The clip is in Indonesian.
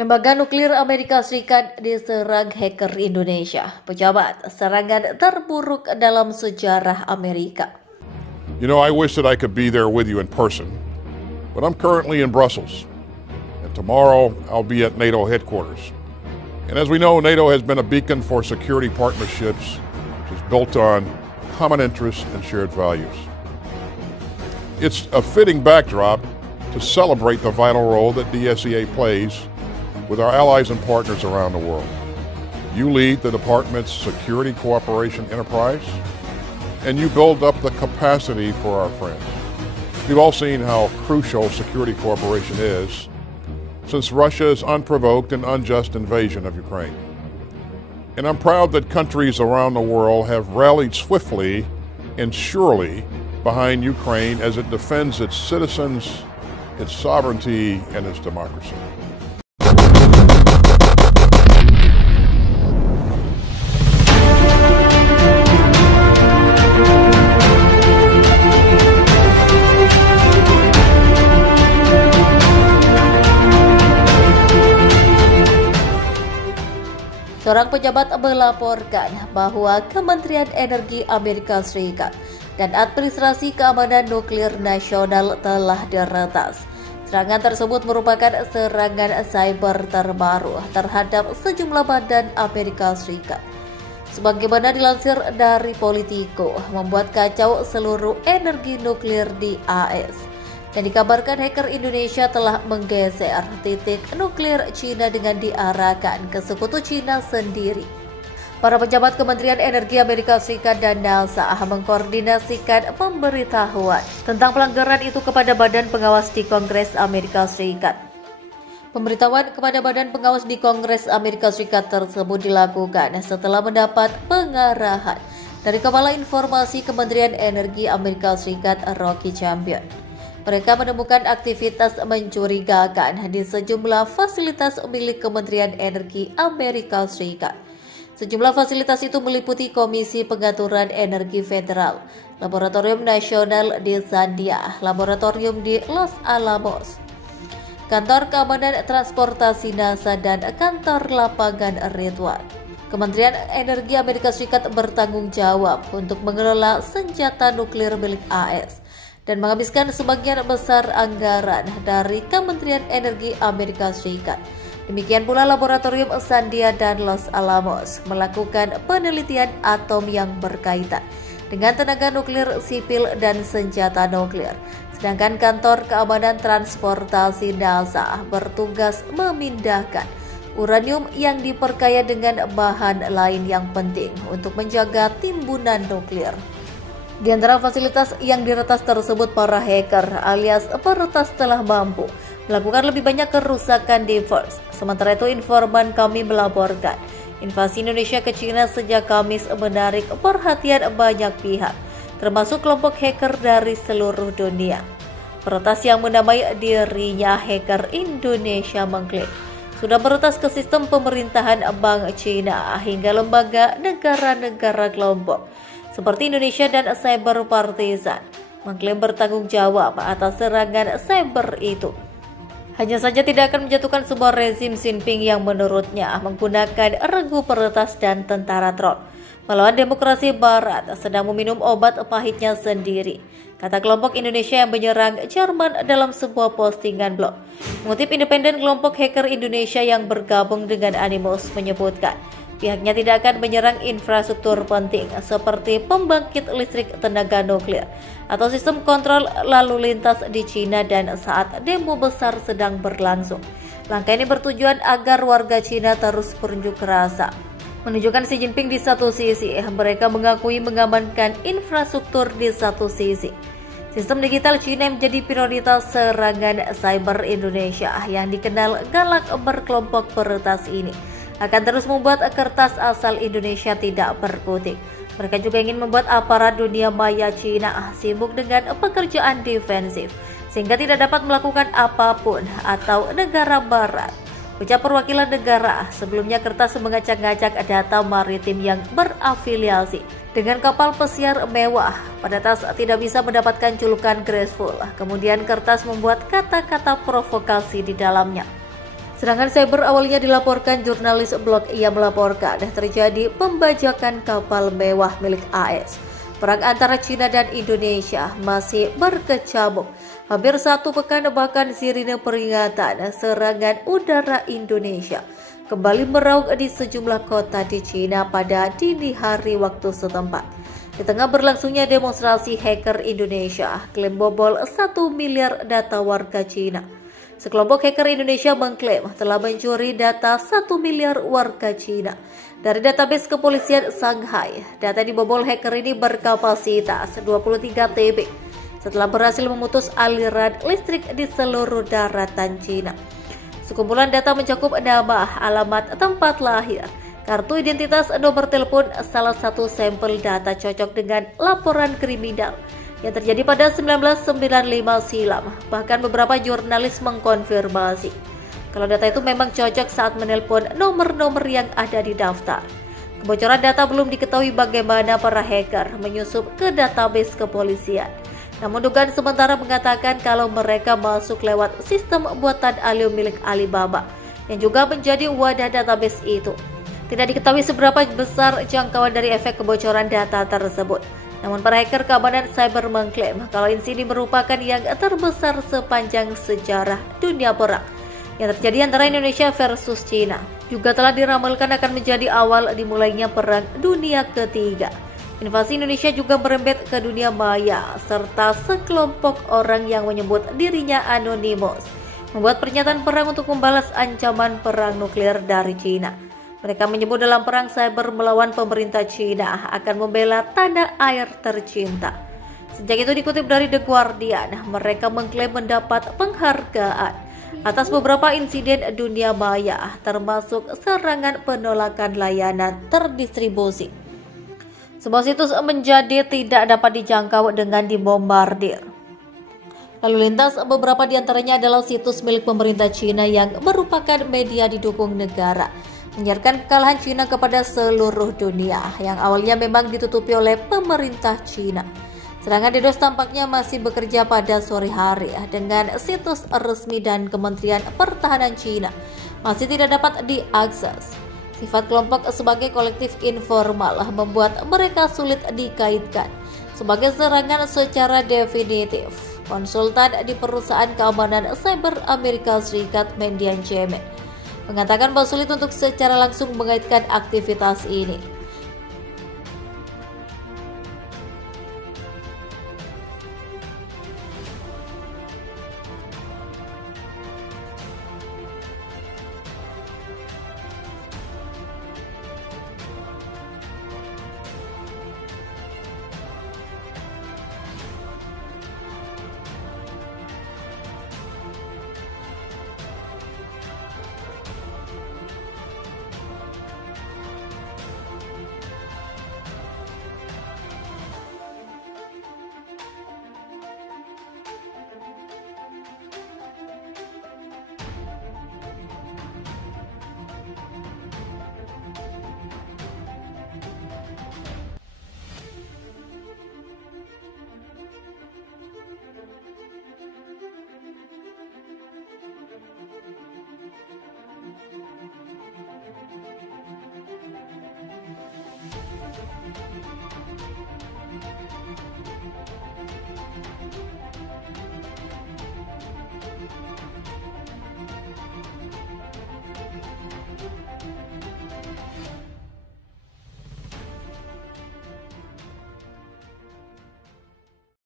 Lembaga Nuklir Amerika Serikat diserang hacker Indonesia. Pejabat, serangan terburuk dalam sejarah Amerika. You know, I wish that I could be there with you in person, but I'm currently in Brussels, and tomorrow I'll be at NATO headquarters. And as we know, NATO has been a beacon for security partnerships, which is built on common interests and shared values. It's a fitting backdrop to celebrate the vital role that DSEA plays with our allies and partners around the world. You lead the department's security cooperation enterprise, and you build up the capacity for our friends. We've all seen how crucial security cooperation is since Russia's unprovoked and unjust invasion of Ukraine. And I'm proud that countries around the world have rallied swiftly and surely behind Ukraine as it defends its citizens, its sovereignty, and its democracy. Seorang pejabat melaporkan bahwa Kementerian Energi Amerika Serikat dan Administrasi Keamanan Nuklir Nasional telah diretas. Serangan tersebut merupakan serangan cyber terbaru terhadap sejumlah badan Amerika Serikat. Sebagaimana dilansir dari Politico, membuat kacau seluruh energi nuklir di AS. Dan dikabarkan hacker Indonesia telah menggeser titik nuklir Cina dengan diarahkan ke sekutu Cina sendiri. Para pejabat Kementerian Energi Amerika Serikat dan NASA mengkoordinasikan pemberitahuan tentang pelanggaran itu kepada Badan Pengawas di Kongres Amerika Serikat. Pemberitahuan kepada Badan Pengawas di Kongres Amerika Serikat tersebut dilakukan setelah mendapat pengarahan dari Kepala Informasi Kementerian Energi Amerika Serikat Rocky Champion. Mereka menemukan aktivitas mencurigakan di sejumlah fasilitas milik Kementerian Energi Amerika Serikat. Sejumlah fasilitas itu meliputi Komisi Pengaturan Energi Federal, Laboratorium Nasional di Sandia, Laboratorium di Los Alamos, Kantor Keamanan Transportasi NASA, dan Kantor Lapangan Ridwan. Kementerian Energi Amerika Serikat bertanggung jawab untuk mengelola senjata nuklir milik AS dan menghabiskan sebagian besar anggaran dari Kementerian Energi Amerika Serikat. Demikian pula Laboratorium Sandia dan Los Alamos melakukan penelitian atom yang berkaitan dengan tenaga nuklir sipil dan senjata nuklir. Sedangkan Kantor Keamanan Transportasi NASA bertugas memindahkan uranium yang diperkaya dengan bahan lain yang penting untuk menjaga timbunan nuklir. Di antara fasilitas yang diretas tersebut, para hacker alias peretas telah mampu melakukan lebih banyak kerusakan device. Sementara itu, informan kami melaporkan invasi Indonesia ke China sejak Kamis menarik perhatian banyak pihak, termasuk kelompok hacker dari seluruh dunia. Peretas yang menamai dirinya Hacker Indonesia mengklaim sudah meretas ke sistem pemerintahan Bank China hingga lembaga negara-negara kelompok seperti Indonesia, dan Cyber Partisan mengklaim bertanggung jawab atas serangan cyber itu. Hanya saja tidak akan menjatuhkan sebuah rezim Xi Jinping yang menurutnya menggunakan regu peretas dan tentara troll. Melawan demokrasi Barat sedang meminum obat pahitnya sendiri, kata kelompok Indonesia yang menyerang Jerman dalam sebuah postingan blog. Mengutip independen, kelompok hacker Indonesia yang bergabung dengan Animus menyebutkan pihaknya tidak akan menyerang infrastruktur penting seperti pembangkit listrik tenaga nuklir atau sistem kontrol lalu lintas di Cina dan saat demo besar sedang berlangsung. Langkah ini bertujuan agar warga Cina terus berunjuk rasa. Menunjukkan Xi Jinping di satu sisi, mereka mengakui mengamankan infrastruktur di satu sisi. Sistem digital Cina menjadi prioritas serangan cyber Indonesia yang dikenal galak berkelompok peretas ini akan terus membuat kertas asal Indonesia tidak berkutik. Mereka juga ingin membuat aparat dunia maya Cina sibuk dengan pekerjaan defensif sehingga tidak dapat melakukan apapun atau negara barat. Ucap perwakilan negara, sebelumnya kertas mengacak-ngacak data maritim yang berafiliasi dengan kapal pesiar mewah. Pada tas tidak bisa mendapatkan julukan graceful. Kemudian kertas membuat kata-kata provokasi di dalamnya. Serangan cyber awalnya dilaporkan jurnalis blog yang melaporkan terjadi pembajakan kapal mewah milik AS. Perang antara China dan Indonesia masih berkecamuk. Hampir 1 pekan bahkan sirine peringatan serangan udara Indonesia kembali meraung di sejumlah kota di China pada dini hari waktu setempat. Di tengah berlangsungnya demonstrasi hacker Indonesia, klaim bobol 1 miliar data warga China. Sekelompok hacker Indonesia mengklaim telah mencuri data 1 miliar warga China dari database kepolisian Shanghai. Data dibobol hacker ini berkapasitas 23 TB setelah berhasil memutus aliran listrik di seluruh daratan China. Sekumpulan data mencakup nama, alamat, tempat lahir, kartu identitas, nomor telepon, salah satu sampel data cocok dengan laporan kriminal yang terjadi pada 1995 silam. Bahkan beberapa jurnalis mengkonfirmasi kalau data itu memang cocok saat menelpon nomor-nomor yang ada di daftar. Kebocoran data belum diketahui bagaimana para hacker menyusup ke database kepolisian. Namun dugaan sementara mengatakan kalau mereka masuk lewat sistem buatan Alio milik Alibaba yang juga menjadi wadah database itu. Tidak diketahui seberapa besar jangkauan dari efek kebocoran data tersebut. Namun para hacker keamanan cyber mengklaim kalau insiden merupakan yang terbesar sepanjang sejarah dunia perang yang terjadi antara Indonesia versus China. Juga telah diramalkan akan menjadi awal dimulainya perang dunia ketiga. Invasi Indonesia juga merembet ke dunia maya serta sekelompok orang yang menyebut dirinya Anonymous membuat pernyataan perang untuk membalas ancaman perang nuklir dari China. Mereka menyebut dalam perang cyber melawan pemerintah China akan membela tanah air tercinta. Sejak itu dikutip dari The Guardian, mereka mengklaim mendapat penghargaan atas beberapa insiden dunia maya termasuk serangan penolakan layanan terdistribusi. Sebuah situs menjadi tidak dapat dijangkau dengan dibombardir. Lalu lintas beberapa di antaranya adalah situs milik pemerintah China yang merupakan media didukung negara, menyiarkan kekalahan China kepada seluruh dunia yang awalnya memang ditutupi oleh pemerintah China. Serangan DDoS tampaknya masih bekerja pada sore hari dengan situs resmi dan Kementerian Pertahanan China masih tidak dapat diakses. Sifat kelompok sebagai kolektif informal membuat mereka sulit dikaitkan sebagai serangan secara definitif. Konsultan di perusahaan keamanan cyber Amerika Serikat Mandian Chemin mengatakan bahwa sulit untuk secara langsung mengaitkan aktivitas ini.